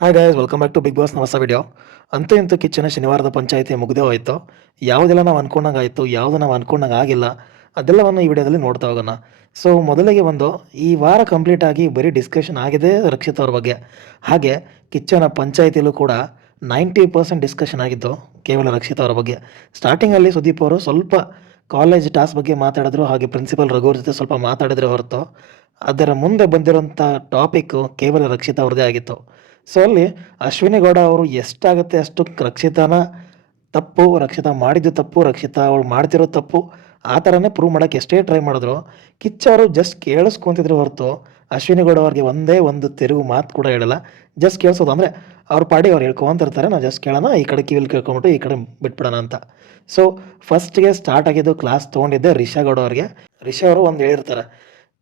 Hi guys welcome back to Bigg Boss ಹೊಸ video. ಅಂತೂ ಇಂತೂ ಕಿಚ್ಚನ ಶನಿವಾರದ ಪಂಚಾಯಿತಿ ಮುಗಿದೇ ಹೋಯಿತು. ಯಾವುದೆಲ್ಲ ನಾವು ಅನ್ಕೊಂಡಂಗೆ ಆಯಿತು, ಯಾವುದು ನಾವು ಅನ್ಕೊಂಡಂಗೆ ಆಗಿಲ್ಲ, ಅದೆಲ್ಲವನ್ನು ಈ ವಿಡಿಯೋದಲ್ಲಿ ನೋಡ್ತಾ ಹೋಗೋಣ. ಸೊ ಮೊದಲಿಗೆ ಒಂದು ಈ ವಾರ ಕಂಪ್ಲೀಟ್ ಆಗಿ ಬರೀ ಡಿಸ್ಕಷನ್ ಆಗಿದೆ ರಕ್ಷಿತ್ ಅವ್ರ ಬಗ್ಗೆ. ಹಾಗೆ ಕಿಚ್ಚನ ಪಂಚಾಯಿತಿಲೂ ಕೂಡ 90% ಡಿಸ್ಕಷನ್ ಆಗಿದ್ದು ಕೇವಲ ರಕ್ಷಿತ್ ಅವರ ಬಗ್ಗೆ. ಸ್ಟಾರ್ಟಿಂಗಲ್ಲಿ ಸುದೀಪ್ ಅವರು ಸ್ವಲ್ಪ ಕಾಲೇಜ್ ಟಾಸ್ಕ್ ಬಗ್ಗೆ ಮಾತಾಡಿದ್ರು, ಹಾಗೆ ಪ್ರಿನ್ಸಿಪಲ್ ರಘು ಅವ್ರ ಜೊತೆ ಸ್ವಲ್ಪ ಮಾತಾಡಿದ್ರೆ ಹೊರತು ಅದರ ಮುಂದೆ ಬಂದಿರೋಂಥ ಟಾಪಿಕ್ಕು ಕೇವಲ ರಕ್ಷಿತ್ ಅವ್ರದ್ದೇ ಆಗಿತ್ತು. ಸೊ ಅಲ್ಲಿ ಅಶ್ವಿನಿ ಗೌಡ ಅವರು ಎಷ್ಟಾಗುತ್ತೆ ಅಷ್ಟು ರಕ್ಷಿತಾನ ತಪ್ಪು, ರಕ್ಷಿತಾ ಮಾಡಿದ್ದು ತಪ್ಪು, ರಕ್ಷಿತಾ ಅವಳು ಮಾಡ್ತಿರೋ ತಪ್ಪು ಆ ಥರನೇ ಪ್ರೂವ್ ಮಾಡೋಕ್ಕೆ ಎಷ್ಟೇ ಟ್ರೈ ಮಾಡಿದ್ರು ಕಿಚ್ಚ ಅವರು ಜಸ್ಟ್ ಕೇಳಿಸ್ಕೊಂತಿದ್ರು ಹೊರತು ಅಶ್ವಿನಿ ಗೌಡ ಅವ್ರಿಗೆ ಒಂದೇ ಒಂದು ತಿರುವು ಮಾತು ಕೂಡ ಹೇಳಲ್ಲ. ಜಸ್ಟ್ ಕೇಳಿಸೋದು ಅಂದರೆ ಅವ್ರ ಪಾಡಿ ಅವ್ರು ಹೇಳ್ಕೊಂತಿರ್ತಾರೆ, ನಾವು ಜಸ್ಟ್ ಕೇಳೋಣ, ಈ ಕಡೆ ಕಿವಿಲಿ ಕೇಳ್ಕೊಂಬಿಟ್ಟು ಈ ಕಡೆ ಬಿಟ್ಬಿಡೋಣ ಅಂತ. ಸೊ ಫಸ್ಟ್ಗೆ ಸ್ಟಾರ್ಟ್ ಆಗಿದ್ದು ಕ್ಲಾಸ್ ತೊಗೊಂಡಿದ್ದೆ ರಿಷಾ ಗೌಡ ಅವ್ರಿಗೆ. ರಿಷಾ ಅವರು ಒಂದು ಹೇಳಿರ್ತಾರೆ,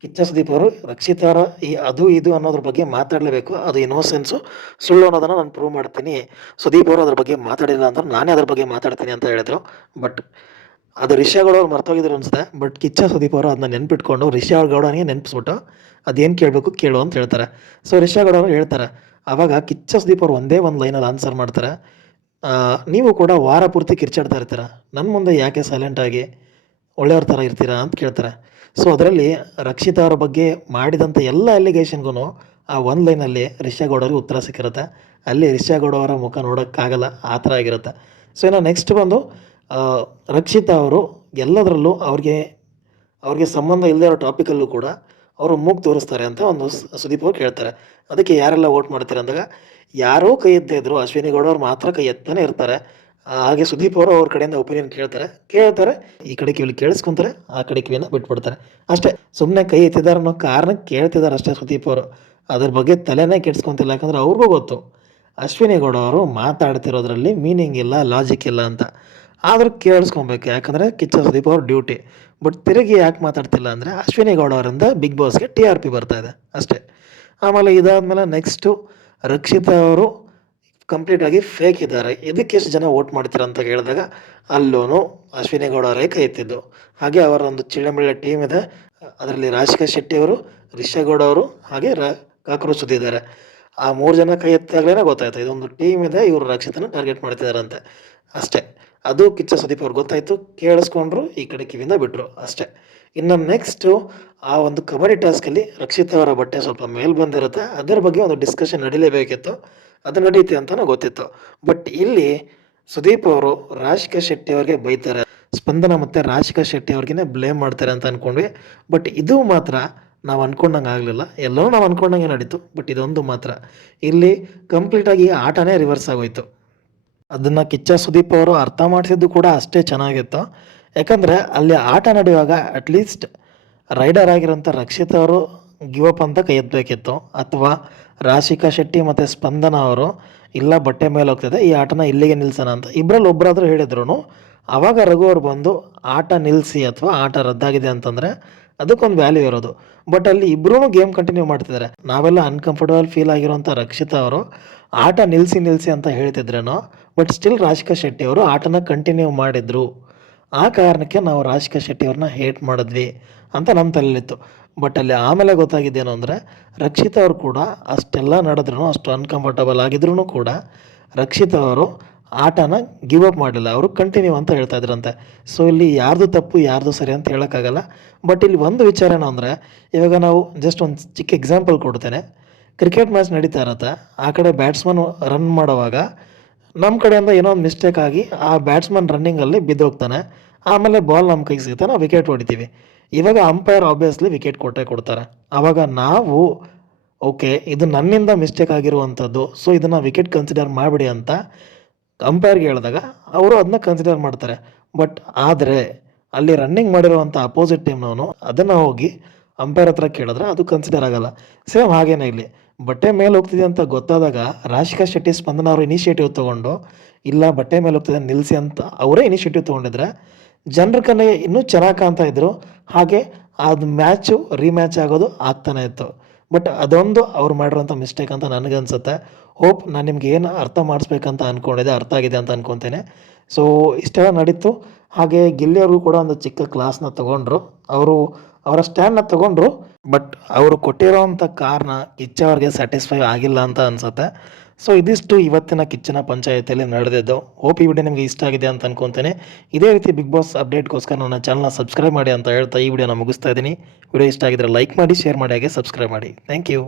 ಕಿಚ್ಚ ಸುದೀಪ್ ಅವರು ರಕ್ಷಿತಾರ ಈ ಅದು ಇದು ಅನ್ನೋದ್ರ ಬಗ್ಗೆ ಮಾತಾಡಲೇಬೇಕು, ಅದು ಇನ್ನೋಸೆನ್ಸು ಸುಳ್ಳು ಅನ್ನೋದನ್ನು ನಾನು ಪ್ರೂವ್ ಮಾಡ್ತೀನಿ, ಸುದೀಪ್ ಅವರು ಅದ್ರ ಬಗ್ಗೆ ಮಾತಾಡಿಲ್ಲ ಅಂದ್ರೆ ನಾನೇ ಅದ್ರ ಬಗ್ಗೆ ಮಾತಾಡ್ತೀನಿ ಅಂತ ಹೇಳಿದ್ರು. ಬಟ್ ಅದು ರಿಷಾ ಗೌಡ ಅವ್ರು ಮರ್ತೋಗಿದ್ರು ಅನಿಸುತ್ತೆ. ಬಟ್ ಕಿಚ್ಚ ಸುದೀಪ್ ಅವರು ಅದನ್ನ ನೆನ್ಪಿಟ್ಕೊಂಡು ರಿಷಾ ಗೌಡನಿಗೆ ನೆನಪಿಸ್ಬಿಟ್ಟು ಅದೇನು ಕೇಳಬೇಕು ಕೇಳು ಅಂತ ಹೇಳ್ತಾರೆ. ಸೊ ರಿಷಾ ಗೌಡ ಅವರು ಹೇಳ್ತಾರೆ, ಆವಾಗ ಕಿಚ್ಚ ಸುದೀಪ್ ಅವರು ಒಂದೇ ಒಂದು ಲೈನಲ್ಲಿ ಆನ್ಸರ್ ಮಾಡ್ತಾರೆ, ನೀವು ಕೂಡ ವಾರ ಪೂರ್ತಿ ಕಿರ್ಚಾಡ್ತಾ ಇರ್ತೀರ, ನನ್ನ ಮುಂದೆ ಯಾಕೆ ಸೈಲೆಂಟಾಗಿ ಒಳ್ಳೆಯವ್ರ ಥರ ಇರ್ತೀರಾ ಅಂತ ಕೇಳ್ತಾರೆ. ಸೊ ಅದರಲ್ಲಿ ರಕ್ಷಿತಾ ಅವರ ಬಗ್ಗೆ ಮಾಡಿದಂಥ ಎಲ್ಲ ಅಲಿಗೇಷನ್ಗೂ ಆ ಒಂದು ಲೈನಲ್ಲಿ ರಿಷಾ ಗೌಡ ಅವ್ರಿಗೆ ಉತ್ತರ ಸಿಕ್ಕಿರುತ್ತೆ. ಅಲ್ಲಿ ರಿಷಾ ಗೌಡ ಅವರ ಮುಖ ನೋಡೋಕ್ಕಾಗಲ್ಲ, ಆ ಥರ ಆಗಿರುತ್ತೆ. ಸೊ ಇನ್ನು ನೆಕ್ಸ್ಟ್ ಬಂದು ಆ, ರಕ್ಷಿತಾ ಅವರು ಎಲ್ಲದರಲ್ಲೂ ಅವ್ರಿಗೆ ಸಂಬಂಧ ಇಲ್ಲದೆ ಇರೋ ಟಾಪಿಕಲ್ಲೂ ಕೂಡ ಅವರು ಮೂಗು ತೋರಿಸ್ತಾರೆ ಅಂತ ಒಂದು ಸುದೀಪ್ ಅವ್ರು ಕೇಳ್ತಾರೆ. ಅದಕ್ಕೆ ಯಾರೆಲ್ಲ ವೋಟ್ ಮಾಡ್ತಾರೆ ಅಂದಾಗ ಯಾರೋ ಕೈ ಎತ್ತದೇ ಇದ್ರು ಅಶ್ವಿನಿ ಗೌಡ ಅವ್ರು ಮಾತ್ರ ಕೈ ಎತ್ತಾನೆ ಇರ್ತಾರೆ. ಹಾಗೆ ಸುದೀಪ್ ಅವರು ಅವ್ರ ಕಡೆಯಿಂದ ಒಪಿನಿಯನ್ ಕೇಳ್ತಾರೆ, ಈ ಕಡೆ ಕಿವಿಲಿ ಕೇಳಿಸ್ಕೊಂತಾರೆ, ಆ ಕಡೆ ಕಿವಿನ ಬಿಟ್ಬಿಡ್ತಾರೆ ಅಷ್ಟೇ. ಸುಮ್ಮನೆ ಕೈ ಎತ್ತಿದ್ದಾರೆ ಅನ್ನೋ ಕಾರಣಕ್ಕೆ ಕೇಳ್ತಿದ್ದಾರೆ ಅಷ್ಟೇ ಸುದೀಪ್ ಅವರು. ಅದ್ರ ಬಗ್ಗೆ ತಲೆನೇ ಕೆಡ್ಸ್ಕೊಂತಿಲ್ಲ, ಯಾಕಂದ್ರೆ ಅವ್ರಿಗೂ ಗೊತ್ತು ಅಶ್ವಿನಿ ಗೌಡ ಅವರು ಮಾತಾಡ್ತಿರೋದ್ರಲ್ಲಿ ಮೀನಿಂಗ್ ಇಲ್ಲ, ಲಾಜಿಕ್ ಇಲ್ಲ ಅಂತ. ಆದರೂ ಕೇಳಿಸ್ಕೊಬೇಕು, ಯಾಕಂದರೆ ಕಿಚ್ಚ ಸುದೀಪ್ ಅವ್ರ ಡ್ಯೂಟಿ. ಬಟ್ ತಿರುಗಿ ಯಾಕೆ ಮಾತಾಡ್ತಿಲ್ಲ ಅಂದರೆ ಅಶ್ವಿನಿ ಗೌಡ ಅವರಿಂದ ಬಿಗ್ ಬಾಸ್ಗೆ TRP ಬರ್ತಾ ಇದೆ ಅಷ್ಟೇ. ಆಮೇಲೆ ಇದಾದಮೇಲೆ ನೆಕ್ಸ್ಟು ರಕ್ಷಿತಾ ಅವರು ಕಂಪ್ಲೀಟಾಗಿ ಫೇಕ್ ಇದ್ದಾರೆ, ಇದಕ್ಕೆ ಎಷ್ಟು ಜನ ವೋಟ್ ಮಾಡ್ತೀರ ಅಂತ ಹೇಳಿದಾಗ ಅಲ್ಲೂ ಅಶ್ವಿನಿ ಗೌಡ ಅವರೇ ಕೈ ಎತ್ತಿದ್ದು. ಹಾಗೆ ಅವರ ಒಂದು ಚಿಳ್ಳಮಿಳ್ಳೆ ಟೀಮ್ ಇದೆ, ಅದರಲ್ಲಿ ರಾಧಿಕಾ ಶೆಟ್ಟಿ ಅವರು, ರಿಷಾ ಗೌಡ ಅವರು, ಹಾಗೆ ಕಾಕ್ರೋಚ್ ಸುದ್ದಿದ್ದಾರೆ. ಆ 3 ಜನ ಕೈ ಎತ್ತಾಗಲೇ ಗೊತ್ತಾಯ್ತು ಇದೊಂದು ಟೀಮ್ ಇದೆ, ಇವರು ರಕ್ಷಿತನ ಟಾರ್ಗೆಟ್ ಮಾಡ್ತಿದ್ದಾರಂತೆ ಅಷ್ಟೇ. ಅದು ಕಿಚ್ಚ ಸುದೀಪ್ ಅವ್ರಿಗೆ ಗೊತ್ತಾಯಿತು, ಕೇಳಿಸ್ಕೊಂಡ್ರು, ಈ ಕಡೆ ಕಿವಿಯಿಂದ ಬಿಟ್ಟರು ಅಷ್ಟೇ. ಇನ್ನು ನೆಕ್ಸ್ಟು ಆ ಒಂದು ಕಬಡ್ಡಿ ಟಾಸ್ಕಲ್ಲಿ ರಕ್ಷಿತ್ ಅವರ ಬಟ್ಟೆ ಸ್ವಲ್ಪ ಮೇಲ್ ಬಂದಿರುತ್ತೆ, ಅದರ ಬಗ್ಗೆ ಒಂದು ಡಿಸ್ಕಷನ್ ನಡೀಲೇಬೇಕಿತ್ತು, ಅದು ನಡೀತೆ ಅಂತಲೂ ಗೊತ್ತಿತ್ತು. ಬಟ್ ಇಲ್ಲಿ ಸುದೀಪ್ ಅವರು ರಾಧಿಕಾ ಶೆಟ್ಟಿ ಅವ್ರಿಗೆ ಬೈತಾರೆ, ಸ್ಪಂದನ ಮತ್ತು ರಾಧಿಕಾ ಶೆಟ್ಟಿ ಅವ್ರಿಗೇ ಬ್ಲೇಮ್ ಮಾಡ್ತಾರೆ ಅಂತ ಅಂದ್ಕೊಂಡ್ವಿ. ಬಟ್ ಇದು ಮಾತ್ರ ನಾವು ಅಂದ್ಕೊಂಡಂಗೆ ಆಗಲಿಲ್ಲ, ಎಲ್ಲವೂ ನಾವು ಅಂದ್ಕೊಂಡಂಗೆ ನಡೀತು. ಬಟ್ ಇದೊಂದು ಮಾತ್ರ ಇಲ್ಲಿ ಕಂಪ್ಲೀಟಾಗಿ ಆಟನೇ ರಿವರ್ಸ್ ಆಗೋಯ್ತು. ಅದನ್ನು ಕಿಚ್ಚ ಸುದೀಪ್ ಅವರು ಅರ್ಥ ಮಾಡಿಸಿದ್ದು ಕೂಡ ಅಷ್ಟೇ ಚೆನ್ನಾಗಿತ್ತು. ಯಾಕಂದರೆ ಅಲ್ಲಿ ಆಟ ನಡೆಯುವಾಗ ಅಟ್ಲೀಸ್ಟ್ ರೈಡರ್ ಆಗಿರೋಂಥ ರಕ್ಷಿತ್ ಅವರು ಗಿವ್ ಅಪ್ ಅಂತ ಕೈ ಎತ್ತಬೇಕಿತ್ತು, ಅಥವಾ ರಾಶಿಕಾ ಶೆಟ್ಟಿ ಮತ್ತು ಸ್ಪಂದನ ಅವರು ಇಲ್ಲ ಬಟ್ಟೆ ಮೇಲೆ ಹೋಗ್ತಿದೆ, ಈ ಆಟನ ಇಲ್ಲಿಗೆ ನಿಲ್ಸೋಣ ಅಂತ ಇಬ್ಬರಲ್ಲಿ ಒಬ್ಬರಾದರೂ ಹೇಳಿದ್ರು ಆವಾಗ ರಘು ಅವ್ರು ಬಂದು ಆಟ ನಿಲ್ಲಿಸಿ ಅಥವಾ ಆಟ ರದ್ದಾಗಿದೆ ಅಂತಂದರೆ ಅದಕ್ಕೊಂದು ವ್ಯಾಲ್ಯೂ ಇರೋದು. ಬಟ್ ಅಲ್ಲಿ ಇಬ್ಬರೂ ಗೇಮ್ ಕಂಟಿನ್ಯೂ ಮಾಡ್ತಿದ್ದಾರೆ. ನಾವೆಲ್ಲ ಅನ್ಕಂಫರ್ಟಬಲ್ ಫೀಲ್ ಆಗಿರೋಂಥ ರಕ್ಷಿತಾ ಅವರು ಆಟ ನಿಲ್ಲಿಸಿ ಅಂತ ಹೇಳ್ತಿದ್ರೇನೋ, ಬಟ್ ಸ್ಟಿಲ್ ರಾಧಿಕಾ ಶೆಟ್ಟಿ ಅವರು ಆಟನ ಕಂಟಿನ್ಯೂ ಮಾಡಿದರು. ಆ ಕಾರಣಕ್ಕೆ ನಾವು ರಾಧಿಕಾ ಶೆಟ್ಟಿ ಅವ್ರನ್ನ ಹೇಟ್ ಮಾಡಿದ್ವಿ ಅಂತ ನಮ್ಮ ತಲೆಯಲ್ಲಿತ್ತು. ಬಟ್ ಅಲ್ಲಿ ಆಮೇಲೆ ಗೊತ್ತಾಗಿದ್ದೇನು ಅಂದರೆ ರಕ್ಷಿತಾ ಅವರು ಕೂಡ ಅಷ್ಟೆಲ್ಲ ನಡೆದ್ರೂ, ಅಷ್ಟು ಅನ್ಕಂಫರ್ಟಬಲ್ ಆಗಿದ್ರೂ ಕೂಡ ರಕ್ಷಿತಾ ಅವರು ಆಟನ ಗಿವ್ ಅಪ್ ಮಾಡಲಿಲ್ಲ, ಅವರು ಕಂಟಿನ್ಯೂ ಅಂತ ಹೇಳ್ತಾ ಇದ್ರಂತೆ. ಸೊ ಇಲ್ಲಿ ಯಾರ್ದು ತಪ್ಪು ಯಾರ್ದು ಸರಿ ಅಂತ ಹೇಳೋಕ್ಕಾಗಲ್ಲ. ಬಟ್ ಇಲ್ಲಿ ಒಂದು ವಿಚಾರ ಏನು ಅಂದರೆ, ಇವಾಗ ನಾವು ಜಸ್ಟ್ ಒಂದು ಚಿಕ್ಕ ಎಕ್ಸಾಂಪಲ್ ಕೊಡ್ತೇನೆ. ಕ್ರಿಕೆಟ್ ಮ್ಯಾಚ್ ನಡೀತಾ ಇರುತ್ತೆ, ಆ ಕಡೆ ಬ್ಯಾಟ್ಸ್ಮನ್ ರನ್ ಮಾಡುವಾಗ ನಮ್ಮ ಕಡೆಯಿಂದ ಏನೋ ಒಂದು ಮಿಸ್ಟೇಕ್ ಆಗಿ ಆ ಬ್ಯಾಟ್ಸ್ಮನ್ ರನ್ನಿಂಗಲ್ಲಿ ಬಿದ್ದೋಗ್ತಾನೆ, ಆಮೇಲೆ ಬಾಲ್ ನಮ್ಮ ಕೈಗೆ ಸಿಗುತ್ತೆ, ನಾವು ವಿಕೆಟ್ ಹೊಡಿತೀವಿ. ಇವಾಗ ಅಂಪೈರ್ ಆಬ್ವಿಯಸ್ಲಿ ವಿಕೆಟ್ ಕೊಟ್ಟೇ ಕೊಡ್ತಾರೆ. ಆವಾಗ ನಾವು ಓಕೆ ಇದು ನನ್ನಿಂದ ಮಿಸ್ಟೇಕ್ ಆಗಿರುವಂಥದ್ದು, ಸೊ ಇದನ್ನು ವಿಕೆಟ್ ಕನ್ಸಿಡರ್ ಮಾಡಿಬಿಡಿ ಅಂತ ಅಂಪೈರ್ಗೆ ಹೇಳಿದಾಗ ಅವರು ಅದನ್ನ ಕನ್ಸಿಡರ್ ಮಾಡ್ತಾರೆ. ಬಟ್ ಆದರೆ ಅಲ್ಲಿ ರನ್ನಿಂಗ್ ಮಾಡಿರುವಂಥ ಅಪೋಸಿಟ್ ಟೀಮ್ನವನು ಅದನ್ನು ಹೋಗಿ ಅಂಪೈರ್ ಹತ್ರ ಕೇಳಿದ್ರೆ ಅದು ಕನ್ಸಿಡರ್ ಆಗಲ್ಲ. ಸೇಮ್ ಹಾಗೇನೇ ಇಲ್ಲಿ ಬಟ್ಟೆ ಮೇಲೆ ಹೋಗ್ತಿದೆ ಅಂತ ಗೊತ್ತಾದಾಗ ರಾಧಿಕಾ ಶೆಟ್ಟಿ ಸ್ಪಂದನ ಅವರು ಇನಿಷಿಯೇಟಿವ್ ತೊಗೊಂಡು ಇಲ್ಲ ಬಟ್ಟೆ ಮೇಲೆ ಹೋಗ್ತಿದೆ ನಿಲ್ಲಿಸಿ ಅಂತ ಅವರೇ ಇನಿಷಿಯೇಟಿವ್ ತೊಗೊಂಡಿದ್ರೆ ಜನರ ಕಣ್ಣೆ ಇನ್ನೂ ಚೆನ್ನಾಗಿ ಕಾಣ್ತಾ ಇದ್ರು. ಹಾಗೆ ಅದು ಮ್ಯಾಚು ರೀಮ್ಯಾಚ್ ಆಗೋದು ಆಗ್ತಾನೆ ಇತ್ತು. ಬಟ್ ಅದೊಂದು ಅವ್ರು ಮಾಡಿರೋಂಥ ಮಿಸ್ಟೇಕ್ ಅಂತ ನನಗನ್ಸುತ್ತೆ. ಹೋಪ್ ನಾನು ನಿಮ್ಗೆ ಏನು ಅರ್ಥ ಮಾಡಿಸ್ಬೇಕಂತ ಅಂದ್ಕೊಂಡಿದ್ದೆ ಅರ್ಥ ಆಗಿದೆ ಅಂತ ಅಂದ್ಕೊತೇನೆ. ಸೊ ಇಷ್ಟೆಲ್ಲ ನಡೀತು. ಹಾಗೆ ಗಿಲ್ಲಿಯವರು ಕೂಡ ಒಂದು ಚಿಕ್ಕ ಕ್ಲಾಸ್ನ ತೊಗೊಂಡ್ರು, ಅವರು ಅವರ ಸ್ಟ್ಯಾಂಡ್ನ ತೊಗೊಂಡ್ರು. ಬಟ್ ಅವರು ಕೊಟ್ಟಿರೋವಂಥ ಕಾರಣ ಕಿಚ್ಚ ಅವ್ರಿಗೆ ಸ್ಯಾಟಿಸ್ಫೈ ಆಗಿಲ್ಲ ಅಂತ ಅನಿಸುತ್ತೆ. ಸೊ ಇದಿಷ್ಟು ಇವತ್ತಿನ ಕಿಚ್ಚನ ಪಂಚಾಯತಿಯಲ್ಲಿ ನಡೆದಿದ್ದು. ಹೋಪ್ ಈ ವಿಡಿಯೋ ನಿಮಗೆ ಇಷ್ಟ ಆಗಿದೆ ಅಂತ ಅನ್ಕೊತೇನೆ. ಇದೇ ರೀತಿ ಬಿಗ್ ಬಾಸ್ ಅಪ್ಡೇಟ್ಗೋಸ್ಕರ ನನ್ನ ಚಾನಲ್ನ ಸಬ್ಸ್ಕ್ರೈಬ್ ಮಾಡಿ ಅಂತ ಹೇಳ್ತಾ ಈ ವಿಡಿಯೋನ ಮುಗಿಸ್ತಾ ಇದ್ದೀನಿ. ವಿಡಿಯೋ ಇಷ್ಟ ಆಗಿದ್ರೆ ಲೈಕ್ ಮಾಡಿ, ಶೇರ್ ಮಾಡಿ, ಹಾಗೆ ಸಬ್ಸ್ಕ್ರೈಬ್ ಮಾಡಿ. Thank you.